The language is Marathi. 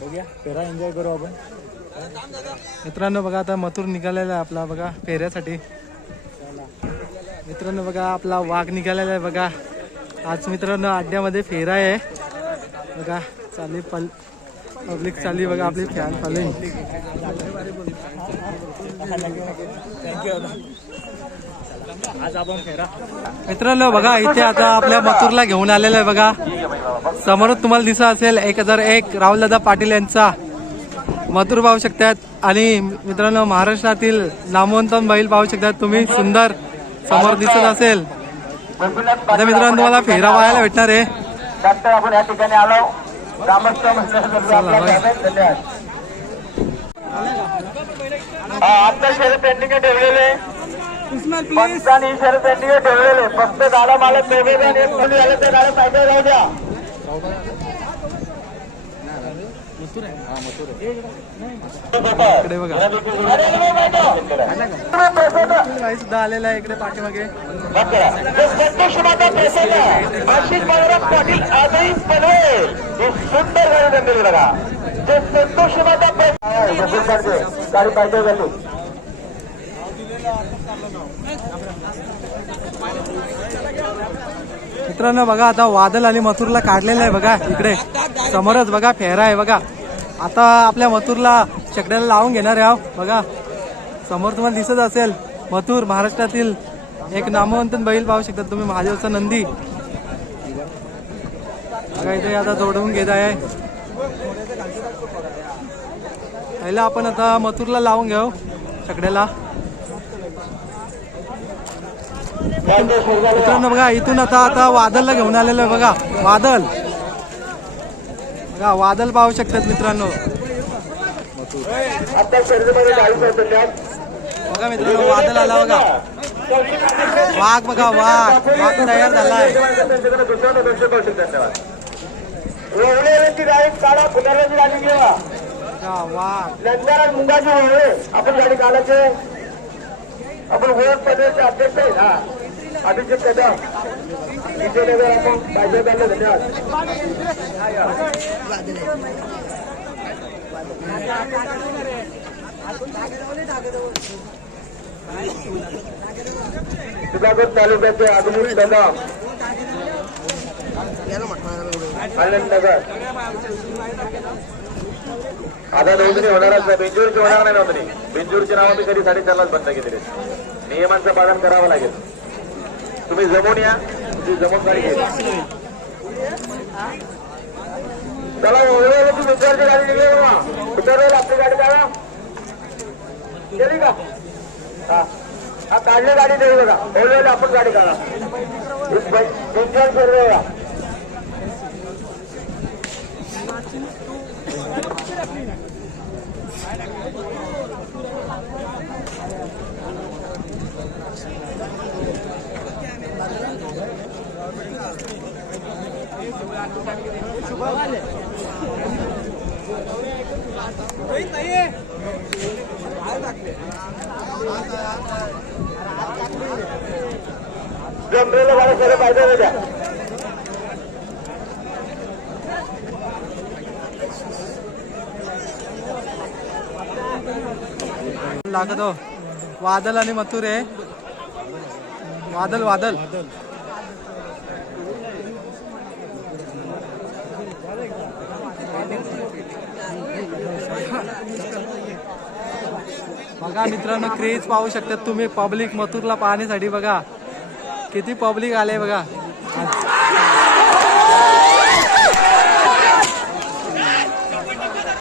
बघूया. फेरा एन्जॉय करू आपण. मित्रांनो बघा आता मथुर निघालेला आहे आपला बघा फेऱ्यासाठी. मित्रांनो बघा आपला वाघ निघालेला आहे बघा. आज मित्रांनो अड्ड्यामध्ये फेरा आहे. बघा चालली पल पब्लिक चालली बघा आपली फॅन फॉलोईंग आज आपण मित्रांनो बघा इथे आता आपल्या मथुरला घेऊन आलेलं आहे बघा. समोरच तुम्हाला दिसत असेल एक हजार एक राहुलदादा पाटील यांचा. मथुर पाहू शकतात. आणि मित्रांनो महाराष्ट्रातील नामवंत बैल पाहू शकतात तुम्ही. सुंदर समोर दिसत असेल. आता मित्रांनो तुम्हाला फेरा पाहायला भेटणार आहे. आपण या ठिकाणी आलो. ग्रामस्थ हा, आता शहर पेंडिंग ठेवलेले. पंचाने शहर पेंडिंग ठेवलेले. फक्त एक मुली आले तर गाड्या सायकल जाऊ द्या. इकडे बघा. बाई सुद्धा आलेला आहे इकडे पाठीमागे. आशिष पाटील आजही पनवेल ही सुंदर गाडी बनलेली बघा. ते संतोष माता गाडी पाहिजे जातो. मित्रांनो बघा आता वादल आणि मथुरला काढलेलं आहे बघा इकडे. समोरच बघा फेरा आहे बघा. आता आपल्या मथुरला चकड्याला लावून घेणार आहे आहो. बघा. समोर तुम्हाला दिसत असेल मथुर महाराष्ट्रातील एक नामवंत बैल पाहू शकता तुम्ही महादेवचा नंदी. बघा इथे आता जोडवून घेत आहे. पहिला आपण आता मथुरला लावून घेऊ चकड्याला मित्रांनो बघा इथून आता आता वादलला घेऊन आलेलं आहे बघा. वादल. बघा वादल पाहू शकतात मित्रांनो. बघा मित्रांनो वादल आला बघा. वाघ बघा वाघ. वाघ तयार झालाय त्यांच्याकडे ओवळेची गाडी काढा पुण्याची गाडी घेवा. नंतर मुंगाची ओवळे आपण गाडी काढायचे. आपण ओळख पद्धतीचे अध्यक्ष आहे. हा. अभिजित कदम. विजयनगर आपण पाहिजे झाले धन्यवाद. सुधागड तालुक्याचे आधुनिक कदम. आनंदनगर आता नोंदणी होणारच नाही बेंजूरची होणार नाही नोंदणी. बेंजूरची नावं मी कधी साडेचारलाच बंद केलेली नियमांचं पालन करावं लागेल. तुम्ही जमून या. तुम्ही जमून गाडी घ्या. चला ओळख तुम्ही विचारची गाडी निघली बाबा उतरवेल आपली गाडी काढा गेली का? हा. हा काढली गाडी देऊ बघा. ओळवेल आपण गाडी काढा. विचार सर्व जमलेलं मला सगळं पाहिजे द्या लागत. वादल आणि मथुर. आहे वादल वादल. बघा मित्रांनो क्रेज पाहू शकतात तुम्ही पब्लिक मथुरला पाहण्यासाठी बघा. किती पब्लिक आले बघा.